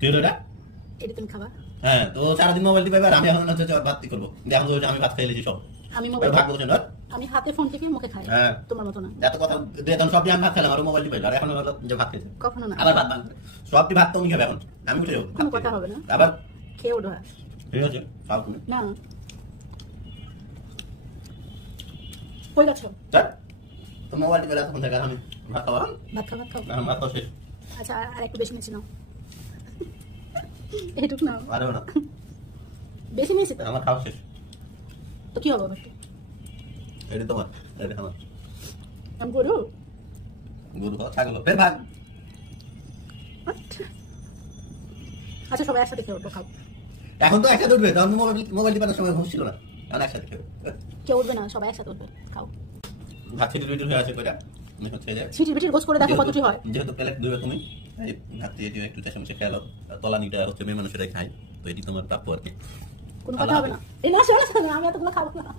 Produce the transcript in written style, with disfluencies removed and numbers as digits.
কি হলো এটা? এটা তুমি খাবা? হ্যাঁ, তো সারাদিন মোবাইল টিপাইবে আর আমি এখন হচ্ছে ভাত কি করবো? এখন তো আমি ভাত খাই লিছি সব। আমি মোবাইল ভাত বলছেন না? আমি হাতে ফোন থেকে মুখে খাই। হ্যাঁ, তোমার মত না। এত কথা দিয়ে তখন সব আমি ভাত খেলাম আর মোবাইল টিপাইবে আর এখন হলো যে ভাত খেয়েছে। কখনো না। আবার ভাত বানবে। সবটি ভাত তুমি খাবে এখন। আমি উঠে যাবো। কোনো কথা হবে না। আবার খেয়ে ওঠো। ঠিক আছে, খাও তুমি। না। কই গেছো? স্যার, তো মোবাইল টিপাইলে তখন থেকে আমি ভাত খাওয়া। ভাত খাও, ভাত খাও। এখন ভাত খাওয়া শেষ। আচ্ছা, আর একটু বেশি নিয়েছি নাও। এইটুকু নাও। পারবে না। বেশি নিয়েছি তো। আমার খাওয়া শেষ। তো কি হবে? এটা তোমার, এটা আমার। আমি গরু? গরু খাওয়া, ছাগল ফের ভাগ। আচ্ছা, সবাই একসাথে খেয়ে উঠবো, খাও। এখন তো একসাথে উঠবে, তখন মোবাইল টিপানোর সময় ঘুষ ছিল না। এখন একসাথে খেয়ে কেউ উঠবে না, সবাই একসাথে উঠবে, খাও। ভাত ছিটির বিটির হয়ে আছে কইটা। ছিটির বিটির গোছ করে দেখো কতটি হয়। যেহেতু প্লেট ধুবে তুমি, এই ভাত দিয়ে একটু চেঁচামেচে খেয়াল, তলানিটা হচ্ছে মেয়ে মানুষেরাই খায়, তো এটি তোমার প্রাপ্য আর কি। কোনো কথা হবে না। এই না, শোনো, আমি এতগুলো খাবো না।